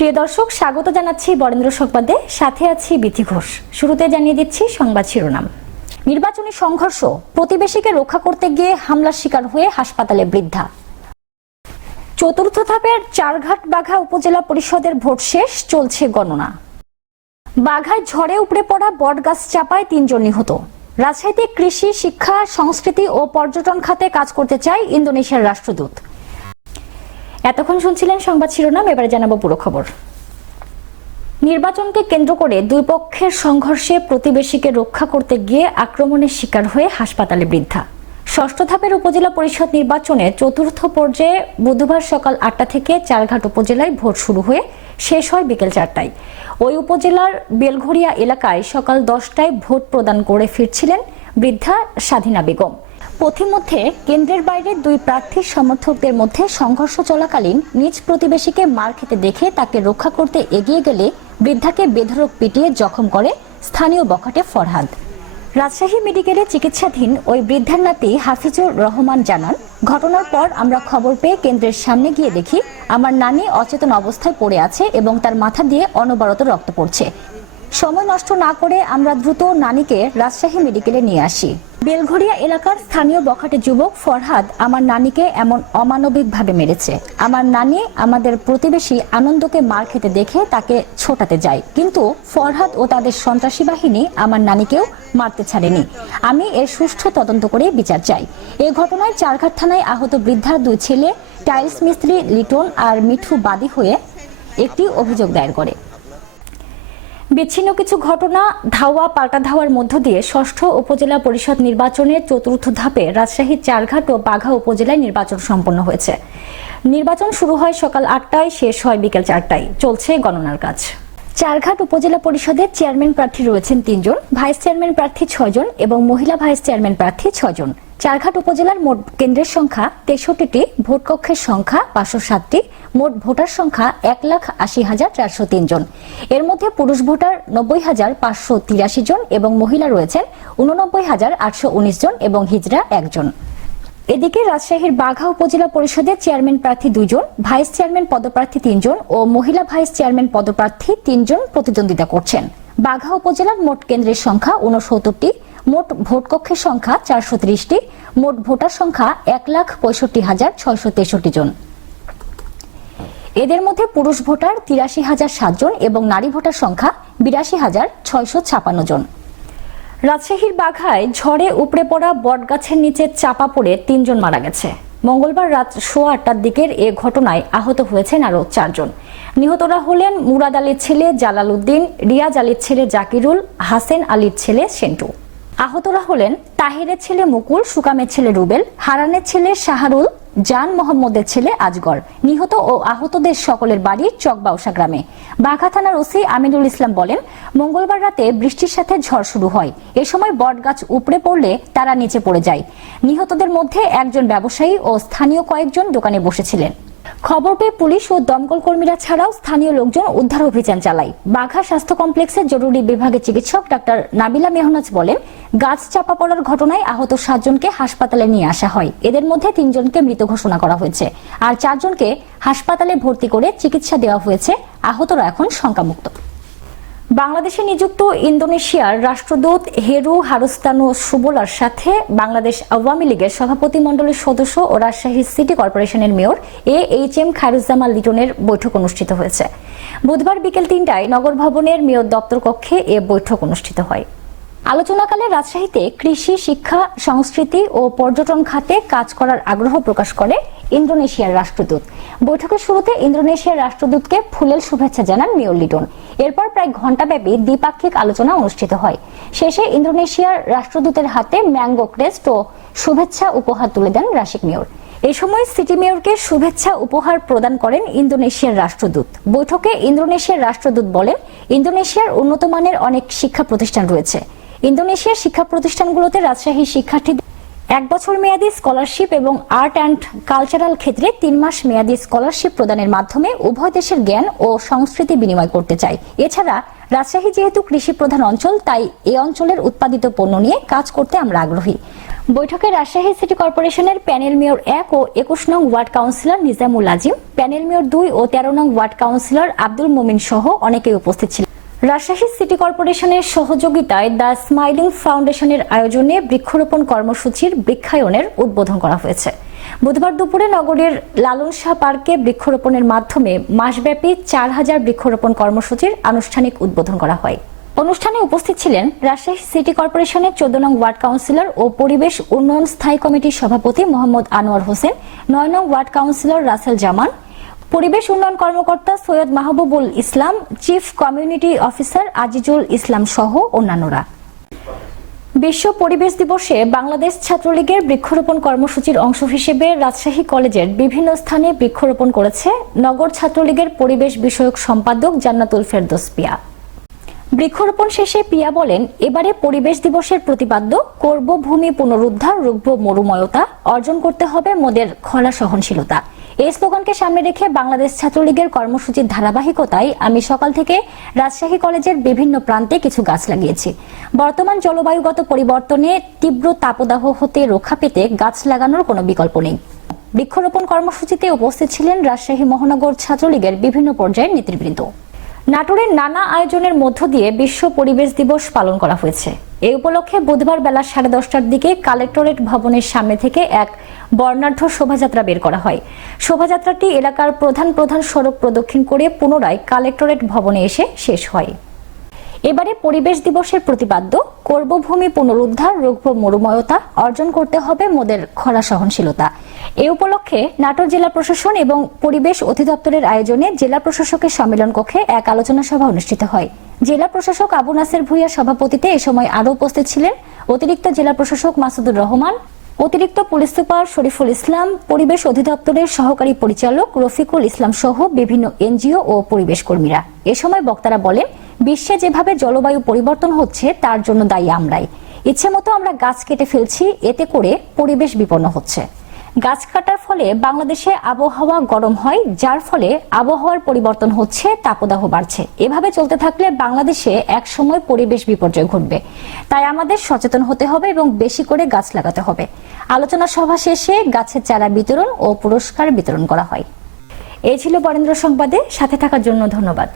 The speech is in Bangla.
প্রিয় দর্শক, স্বাগত জানাচ্ছি বরেন্দ্র সংবাদে। সাথে আছি বিথি ঘোষ। শুরুতে জানিয়ে দিচ্ছি সংবাদ শিরোনাম। নির্বাচনী সংঘর্ষ, প্রতিবেশীকে রক্ষা করতে গিয়ে হামলার শিকার হয়ে হাসপাতালে বৃদ্ধা। চতুর্থ ধাপের চারঘাট বাঘা উপজেলা পরিষদের ভোট শেষ, চলছে গণনা। বাঘায় ঝড়ে উপড়ে পড়া বটগাছ চাপায় তিনজন নিহত। রাজশাহীতে কৃষি, শিক্ষা, সংস্কৃতি ও পর্যটন খাতে কাজ করতে চায় ইন্দোনেশিয়ার রাষ্ট্রদূত। এতক্ষণ শুনছিলেন সংবাদ শিরোনাম, এবারে জানাব পুরো খবর। নির্বাচনকে কেন্দ্র করে দুই পক্ষের সংঘর্ষে প্রতিবেশীকে রক্ষা করতে গিয়ে আক্রমণের শিকার হয়ে হাসপাতালে বৃদ্ধা। ষষ্ঠ ধাপের উপজেলা পরিষদ নির্বাচনে চতুর্থ পর্যায়ে বুধবার সকাল আটটা থেকে চারঘাট উপজেলায় ভোট শুরু হয়ে শেষ হয় বিকেল চারটায়। ওই উপজেলার বেলঘরিয়া এলাকায় সকাল দশটায় ভোট প্রদান করে ফিরছিলেন বৃদ্ধা স্বাধীনা বেগম। পথিমধ্যে কেন্দ্রের বাইরে দুই প্রার্থীর সমর্থকদের মধ্যে সংঘর্ষ চলাকালীন নিজ প্রতিবেশীকে মার খেতে দেখে তাকে রক্ষা করতে এগিয়ে গেলে বৃদ্ধাকে বেধরক পিটিয়ে জখম করে স্থানীয় বখাটে ফরহাদ। রাজশাহী মেডিকেলে চিকিৎসাধীন ওই বৃদ্ধার নাতি হাফিজুর রহমান জানান, ঘটনার পর আমরা খবর পেয়ে কেন্দ্রের সামনে গিয়ে দেখি আমার নানি অচেতন অবস্থায় পড়ে আছে এবং তার মাথা দিয়ে অনবরত রক্ত পড়ছে। সময় নষ্ট না করে আমরা দ্রুত নানিকে রাজশাহী মেডিকেলে নিয়ে আসি। বেলঘরিয়া এলাকার স্থানীয় বখাটে যুবক ফরহাদ আমার নানিকে এমন অমানবিকভাবে মেরেছে। আমার নানি আমাদের প্রতিবেশী আনন্দকে মার খেতে দেখে তাকে ছোটাতে যায়। কিন্তু ফরহাদ ও তাদের সন্ত্রাসী বাহিনী আমার নানিকেও মারতে ছাড়েনি। আমি এর সুষ্ঠু তদন্ত করে বিচার চাই। এ ঘটনায় চারঘাট থানায় আহত বৃদ্ধার দুই ছেলে, টাইলস মিস্ত্রি লিটন আর মিঠু বাদী হয়ে একটি অভিযোগ দায়ের করে। বিচ্ছিন্ন কিছু ঘটনা ধাওয়া পাল্টা ধাওয়ার মধ্য দিয়ে ষষ্ঠ উপজেলা পরিষদ নির্বাচনের চতুর্থ ধাপে রাজশাহীর চারঘাট ও বাঘা উপজেলায় নির্বাচন সম্পন্ন হয়েছে। নির্বাচন শুরু হয় সকাল আটটায়, শেষ হয় বিকেল চারটায়। চলছে গণনার কাজ। চারঘাট উপজেলা পরিষদের চেয়ারম্যান প্রার্থী রয়েছেন তিনজন, ভাইস চেয়ারম্যান প্রার্থী ছয়জন এবং মহিলা ভাইস চেয়ারম্যান প্রার্থী ছয়জন। চারঘাট উপজেলার মোট কেন্দ্রের সংখ্যা তেষট্টিটি, ভোট কক্ষের সংখ্যা পাঁচশো সাতটি, মোট ভোটার সংখ্যা এক লাখ আশি হাজার চারশো তিন জন। এর মধ্যে পুরুষ ভোটার নব্বই হাজার পাঁচশো তিরাশি জন এবং মহিলা রয়েছেন উননব্বই হাজার আটশো উনিশ জন এবং হিজড়া একজন এদিকে রাজশাহীর বাঘা উপজেলা পরিষদের চেয়ারম্যান প্রার্থী দুজন ভাইস চেয়ারম্যান পদপ্রার্থী তিনজন ও মহিলা ভাইস চেয়ারম্যান পদপ্রার্থী তিনজন প্রতিদ্বন্দ্বিতা করছেন। বাঘা উপজেলার মোট কেন্দ্রের সংখ্যা উনসত্তরটি মোট ভোট কক্ষের সংখ্যা চারশো ত্রিশটি, মোট ভোটার সংখ্যা এক লাখ পঁয়ষট্টি হাজার ছয়শো তেষট্টি জন। এদের মধ্যে পুরুষ ভোটার তিরাশি হাজার সাতজন এবং নারী ভোটার সংখ্যা বিরাশি হাজার ছয়শো ছাপান্ন জন। রাজশাহীর বাঘায় ঝড়ে উপড়ে পড়া বটগাছের নিচে চাপা পড়ে তিনজন মারা গেছে। মঙ্গলবার রাত সোয়া আটটার দিকের এ ঘটনায় আহত হয়েছেন আরও চারজন। নিহতরা হলেন মুরাদ আলীর ছেলে জালাল উদ্দিন, রিয়াজ আলীর ছেলে জাকিরুল, হাসেন আলীর ছেলে সেন্টু। আহতরা হলেন তাহিরের ছেলে মুকুল, সুকামের ছেলে রুবেল, হারানের ছেলে শাহরুল, জান মোহাম্মদের ছেলে আজগর। নিহত ও আহতদের সকলের বাড়ি চকবাউসা গ্রামে। বাঘা থানার ওসি আমিনুল ইসলাম বলেন, মঙ্গলবার রাতে বৃষ্টির সাথে ঝড় শুরু হয়। এ সময় বটগাছ উপড়ে পড়লে তারা নিচে পড়ে যায়। নিহতদের মধ্যে একজন ব্যবসায়ী ও স্থানীয় কয়েকজন দোকানে বসেছিলেন। খবর পেয়ে পুলিশ ও দমকল কর্মীরা ছাড়াও স্থানীয় লোকজন উদ্ধার অভিযান চালায়। বাঘা স্বাস্থ্য কমপ্লেক্সের জরুরি বিভাগের চিকিৎসক ডাক্তার নাবিলা মেহনাজ বলেন, গাছ চাপা পড়ার ঘটনায় আহত সাতজনকে হাসপাতালে নিয়ে আসা হয়। এদের মধ্যে তিনজনকে মৃত ঘোষণা করা হয়েছে। আর চারজনকে হাসপাতালে ভর্তি করে চিকিৎসা দেওয়া হয়েছে। আহতরা এখন শঙ্কামুক্ত। বাংলাদেশে নিযুক্ত ইন্দোনেশিয়ার রাষ্ট্রদূত হেরু হারুস্তানু সুবোলার সাথে বাংলাদেশ আওয়ামী লীগের সভাপতি মণ্ডলীর সদস্য ও রাজশাহী সিটি কর্পোরেশনের mayor A H M Khairuzzaman লিটনের বৈঠক অনুষ্ঠিত হয়েছে। বুধবার বিকেল তিনটায় নগর ভবনের মেয়র দপ্তর কক্ষে এ বৈঠক অনুষ্ঠিত হয়। আলোচনাকালে রাজশাহীতে কৃষি, শিক্ষা, সংস্কৃতি ও পর্যটন খাতে কাজ করার আগ্রহ প্রকাশ করে ইন্দোনেশিয়ার রাষ্ট্রদূত। বৈঠকের শুরুতে ইন্দোনেশিয়ার রাষ্ট্রদূতকে ফুলেল শুভেচ্ছা জানান মেয়র লিটন এরপর প্রায় ঘণ্টাব্যাপী দ্বিপাক্ষিক আলোচনা অনুষ্ঠিত হয়। শেষে ইন্দোনেশিয়ার রাষ্ট্রদূতের হাতে ম্যাঙ্গো ক্রেস্ট ও শুভেচ্ছা উপহার তুলে দেন রাশিক মেয়র। এ সময় সিটি মেয়রকে শুভেচ্ছা উপহার প্রদান করেন ইন্দোনেশিয়ার রাষ্ট্রদূত। বৈঠকে ইন্দোনেশিয়ার রাষ্ট্রদূত বলেন, ইন্দোনেশিয়ার উন্নত মানের অনেক শিক্ষা প্রতিষ্ঠান রয়েছে। ইন্দোনেশিয়ার শিক্ষা প্রতিষ্ঠানগুলোতে রাজশাহী শিক্ষার্থীদের এক বছর মেয়াদী স্কলারশিপ এবং আর্ট অ্যান্ড কালচারাল ক্ষেত্রে তিন মাস মেয়াদী স্কলারশিপ প্রদানের মাধ্যমে উভয় দেশের জ্ঞান ও সংস্কৃতি বিনিময় করতে চাই। এছাড়া রাজশাহী যেহেতু কৃষি প্রধান অঞ্চল, তাই এ অঞ্চলের উৎপাদিত পণ্য নিয়ে কাজ করতে আমরা আগ্রহী। বৈঠকে রাজশাহী সিটি কর্পোরেশনের প্যানেল মেয়র এক ও একুশ নং ward councillor Nizamul Azim, panel mayor দুই ও তেরো নং ওয়ার্ড কাউন্সিলর আব্দুল মোমিন সহ অনেকেই উপস্থিত ছিলেন। রাজশাহী সিটি কর্পোরেশনের সহযোগিতায় দ্য স্মাইলিং ফাউন্ডেশনের আয়োজনে বৃক্ষরোপণ কর্মসূচির বৃক্ষায়নের উদ্বোধন করা হয়েছে। বুধবার দুপুরে নগরের লালন শাহ পার্কে বৃক্ষরোপণের মাধ্যমে মাসব্যাপী চার হাজার বৃক্ষরোপণ কর্মসূচির আনুষ্ঠানিক উদ্বোধন করা হয়। অনুষ্ঠানে উপস্থিত ছিলেন রাজশাহী সিটি কর্পোরেশনের চোদ্দ নং ওয়ার্ড কাউন্সিলর ও পরিবেশ উন্নয়ন স্থায়ী কমিটির সভাপতি মোহাম্মদ আনোয়ার হোসেন, নয় নং ওয়ার্ড কাউন্সিলর রাসেল জামান পরিবেশ উন্নয়ন কর্মকর্তা Syed Mahbubul Islam chief community officer Azizul Islam সহ অন্যান্যরা। বিশ্ব পরিবেশ দিবসে বাংলাদেশ ছাত্রলীগের বৃক্ষরোপণ কর্মসূচির অংশ হিসেবে রাজশাহী কলেজের বিভিন্ন স্থানে বৃক্ষরোপণ করেছে নগর ছাত্রলীগের পরিবেশ বিষয়ক সম্পাদক জান্নাতুল ফেরদোস পিয়া। বৃক্ষরোপণ শেষে পিয়া বলেন, এবারে পরিবেশ দিবসের প্রতিপাদ্য, করব ভূমি পুনরুদ্ধার রুগ্ব মরুময়তা, অর্জন করতে হবে মোদের খরা সহনশীলতা। এই স্লোগানকে সামনে রেখে বাংলাদেশ ছাত্রলীগের কর্মসূচির ধারাবাহিকতায় আমি সকাল থেকে রাজশাহী কলেজের বিভিন্ন প্রান্তে কিছু গাছ লাগিয়েছি। বর্তমান জলবায়ুগত পরিবর্তনে তীব্র তাপদাহ হতে রক্ষা পেতে গাছ লাগানোর কোনো বিকল্প নেই। বৃক্ষরোপণ কর্মসূচিতে উপস্থিত ছিলেন রাজশাহী মহানগর ছাত্রলীগের বিভিন্ন পর্যায়ের নেতৃবৃন্দ। নাটোরের নানা আয়োজনের মধ্য দিয়ে বিশ্ব পরিবেশ দিবস পালন করা হয়েছে। এই উপলক্ষে বুধবার বেলা সাড়ে দশটার দিকে কালেক্টরেট ভবনের সামনে থেকে এক বর্ণাঢ্য শোভাযাত্রা বের করা হয়। শোভাযাত্রাটি এলাকার প্রধান প্রধান সড়ক প্রদক্ষিণ করে পুনরায় কালেক্টরেট ভবনে এসে শেষ হয়। এবারে পরিবেশ দিবসের প্রতিপাদ্য, কর্মভূমি পুনরুদ্ধার রোগ মরুময়তা অর্জন করতে হবে মোদের খরা সহনশীলতা। এ উপলক্ষে নাটোর জেলা প্রশাসন এবং পরিবেশ অধিদপ্তরের আয়োজনে জেলা প্রশাসকের সম্মেলন কক্ষে এক আলোচনা সভা অনুষ্ঠিত হয়। জেলা প্রশাসক আবু নাসের ভুইয়ার সভাপতিতে এ সময় আরও উপস্থিত ছিলেন। অতিরিক্ত জেলা প্রশাসক মাসুদুর রহমান অতিরিক্ত পুলিশ সুপার শরীফুল ইসলাম, পরিবেশ অধিদপ্তরের সহকারী পরিচালক রফিকুল ইসলাম সহ বিভিন্ন এনজিও ও পরিবেশ কর্মীরা। এ সময় বক্তারা বলেন, বিশ্বে যেভাবে জলবায়ু পরিবর্তন হচ্ছে, তার জন্য দায়ী আমরাই। ইচ্ছে মতো আমরা গাছ কেটে ফেলছি, এতে করে পরিবেশ বিপন্ন হচ্ছে। গাছ কাটার ফলে বাংলাদেশে আবহাওয়া গরম হয়, যার ফলে আবহাওয়ার পরিবর্তন হচ্ছে, তাপদাহ বাড়ছে। এভাবে চলতে থাকলে বাংলাদেশে এক সময় পরিবেশ বিপর্যয় ঘটবে। তাই আমাদের সচেতন হতে হবে এবং বেশি করে গাছ লাগাতে হবে। আলোচনা সভা শেষে গাছের চারা বিতরণ ও পুরস্কার বিতরণ করা হয়। এই ছিল বরেন্দ্র সংবাদে। সাথে থাকার জন্য ধন্যবাদ।